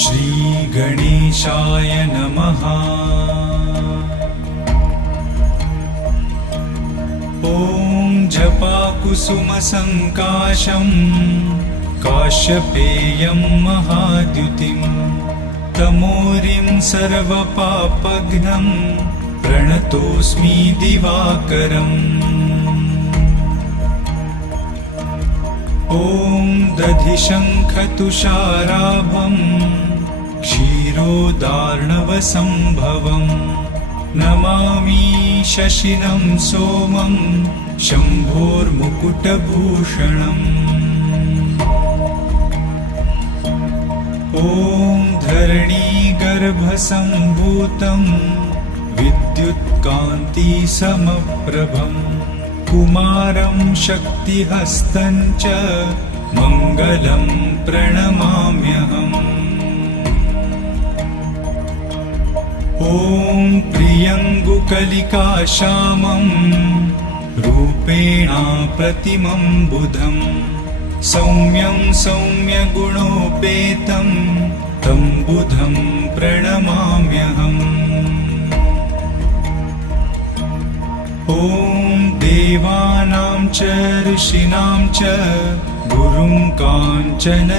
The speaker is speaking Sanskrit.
श्रीगणेशाय नमः। ॐ जपाकुसुमसङ्काशं काश्यपेयं महाद्युतिं तमोरिं सर्वपापघ्नं प्रणतोऽस्मि दिवाकरम्। ॐ दधिशङ्खतुषाराभं क्षीरोदार्णवसम्भवं नमामि शशिनं सोमं शम्भोर्मुकुटभूषणम्। ॐ धरणीगर्भसम्भूतं विद्युत्कान्तिसमप्रभं कुमारं शक्तिहस्तं च मङ्गलं प्रणमाम्यहम्। ॐ प्रियङ्गुकलिकाश्यामं रूपेणाप्रतिमं बुधं सौम्यं सौम्यगुणोपेतं तं बुधं प्रणमाम्यहम्। ॐ देवानां च ऋषीणां च गुरुं काञ्चन